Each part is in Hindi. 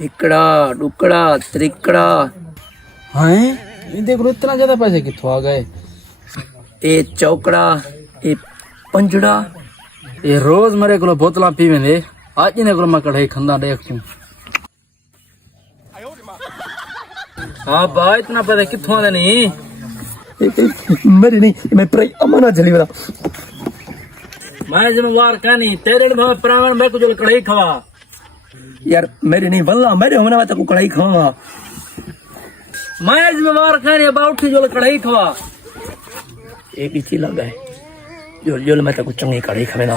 इकड़ा डुकड़ा त्रिकड़ा। हैं ये देख लो इतना ज्यादा पैसे कितों आ गए। ए चौकड़ा ए पंजड़ा। ये रोज मेरे को बोतला पीवे दे आज ने को मैं कढ़ाई खंदा देख तू। हाँ भाई इतना पैसा कितों आने नहीं मेरी नहीं मैं प्राई अमना जली वाला मैं जिम्मेवार क्या नहीं तेरे में प्राण मैं को जो कढ़ाई खवा यार मेरी नहीं वल्ला मेरे होने वाला को कढ़ाई खाऊंगा मैं जिम्मेवार क्या नहीं अब उठी जो कढ़ाई खवा एक ही चीज लगा है जो मैं तो चंगी कढ़ाई खावे ना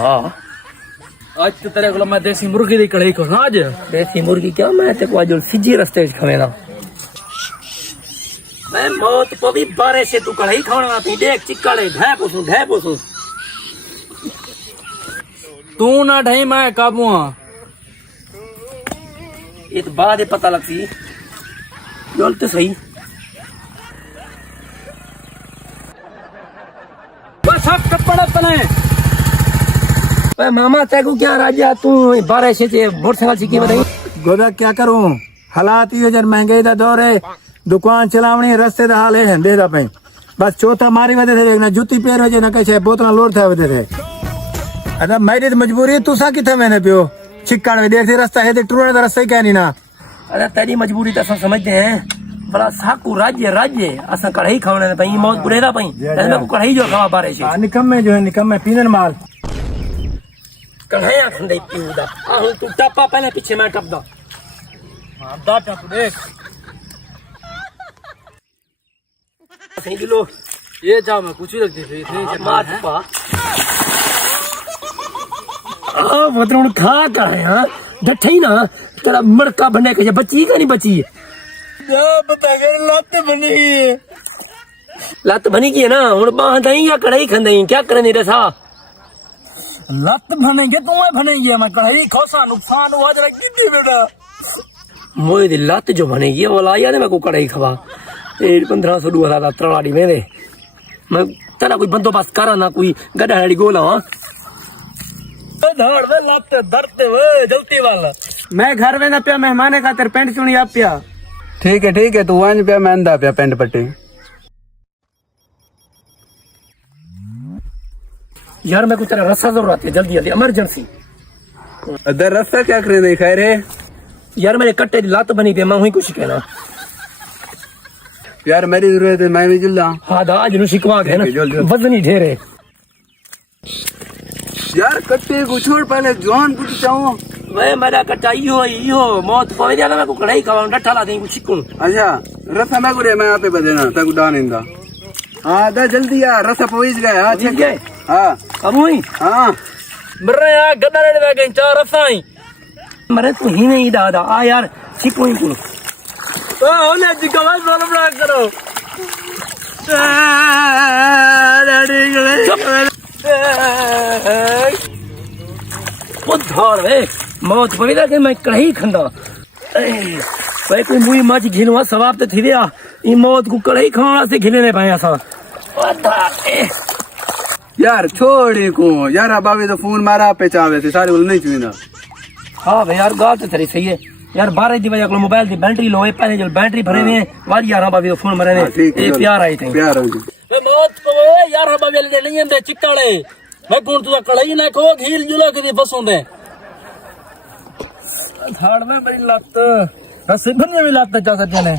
आज तो तेरे को मैं देसी मुर्गी दी कढ़ाई खाऊं आज देसी मुर्गी क्या मैं ते को जो सिजी रस्ते खावे ना मैं मौत पवी बारे से तू कढ़ाई खाना तू देख चिक्कड़े ढै पोसू तू ना ढई मैं काबू हाँ ये तो बाद पता लगती बोल तो सही सब कपड़ा तने मामा तेको क्या राजा तू बारे से मोटरसाइकिल सीखी बताई गोदा क्या करूं हालात ही जर महंगाई का दौर है दुकान चलावनी रस्ते का हाल है दे दा पई बस चौथा मारी वदे थे ना जूती पैर हो जे ना कैसे बोतला लोड था वदे थे अदा मेरी तो मजबूरी तू सा किथे मैंने पियो चिक्कड़ में देखते रास्ता है टूरने का रास्ता ही क्या नहीं ना अरे तेरी मजबूरी तो अस समझते हैं बड़ा साकू राज्य असा कढ़ाई खाने पई मौत बुरे दा पई मैं को कढ़ाई जो खावा बारे से निकम्मे जो है निकम्मे पीनन माल कढ़ाया खंदे पीऊदा आहू तू टप्पा पहले पीछे मैं टपदा हां दा टप देख सही दिलो ये जा मैं कुछ ही लगती थी इतनी मार पा वतरण खा कर हां डठई ना तेरा मड़का बने के बची का नहीं बची जा बता कर लत बनी लत बनी की है ना हुन बाह दई या कढ़ाई खंदई क्या करनी रसा लत बनेंगे तू बनेगी मैं कढ़ाई खोसा नुकसान हुआ जरा कितनी बेटा मोए दी लत जो बनेगी वो लाया ने मैं को कढ़ाई खवा 1500 दुआ दा त्रलाड़ी में दे मैं तेरा कोई बंदोबस्त करा ना कोई गड्ढा गोला हां धाड़ वे लत दर्द वे जलती वाला मैं घर में ना पिया मेहमान खातर पेंट चुनी आप पिया ठीक है तू वन पिया मैं अंदा पिया पेंट पट्टी यार मैं कुछ तेरा रस्सा जरूरत है जल्दी इमरजेंसी अदर रास्ता क्या करे नहीं खैर है यार मेरे कट्टे की लत बनी थी मैं हुई कुछ कहना यार मेरी जरूरत है मैं भी जुल्ला हाँ दा आज नु शिकवा के ना वजन ही ढेर है यार कट्टे को छोड़ पहले जवान कुछ चाहूं मैं मेरा कट्टा इहो मौत पवे जाना मैं को कढ़ाई खावा डठा ला दे कुछ शिकूं अच्छा रसा मैं गुरे मैं आपे बदेना तक डान इंदा हां दा जल्दी यार रसा पहुंच गए हां ठीक है हां अब हुई हां मरे यार गदा रेड वे गई चार रसाई मरे तू ही नहीं दादा आ यार शिकूं तू ओ होने जी कमाल वाला बना करो उधार वे मौत पवे जा के मैं कढ़ाई खंदा भाई कोई मुई मच घिनवा सवाब तो थी दिया ई मौत को कढ़ाई खाना से घिने पाए असा यार छोड़े को यार बाबे तो फोन मारा पे चावे थे सारे बोल नहीं चुना हाँ भाई यार गाल तो तेरी सही है यार 12 दी वजह मोबाइल की बैटरी लो पहले जो बैटरी भरे हुए वाली यार बाबी फोन मरे ने ये प्यार आई थी प्यार हो ए मौत को यार बाबे ले नहीं अंदे चिक्कड़े मैं कौन तू कढ़ाई ना को घील जुला के बसों दे धाड़ में बड़ी लत रसे बने भी लत जा सकते ने